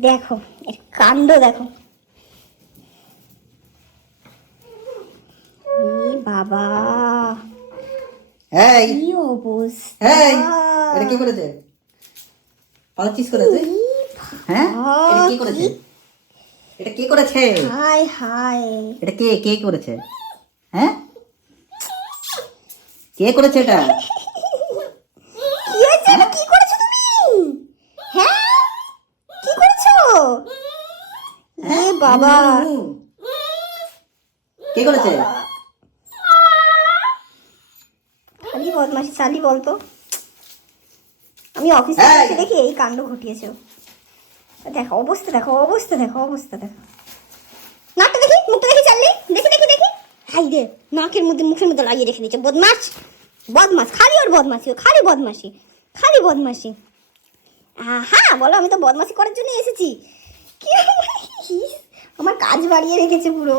দেখো এর কাণ্ড দেখো। বাবা এই কি অবস্থা? এই এটা কে করেছে? পালাচ্ছিস করে তুই হ্যাঁ? এটা কে করেছে? এটা কে করেছে? হাই হাই এটা কে কে করেছে? হ্যাঁ? কে করেছে এটা কি হয়েছে এটা কি করেছ তুমি হ্যাঁ কি এ বাবা। কে করেছে? খালি চালি বলতো। আমি অফিসে এসে দেখি এই কাণ্ড ঘটিয়েছে। দেখো অবস্থা দেখো অবস্থা দেখো অবস্থা দেখো। নাকটা দেখি মুখটা দেখি চাললি? দেখি দেখি দেখি। হাই রে নাকের মধ্যে মুখের মধ্যে লাগিয়ে রেখে দিচ্ছে বদমাস বদমাস খালি ওর বদমাসি ও খালি বদমাসি খালি বদমাসি হ্যাঁ বলো আমি তো বদমাসি করার জন্য এসেছি। কাজ বাড়িয়ে রেখেছে পুরো।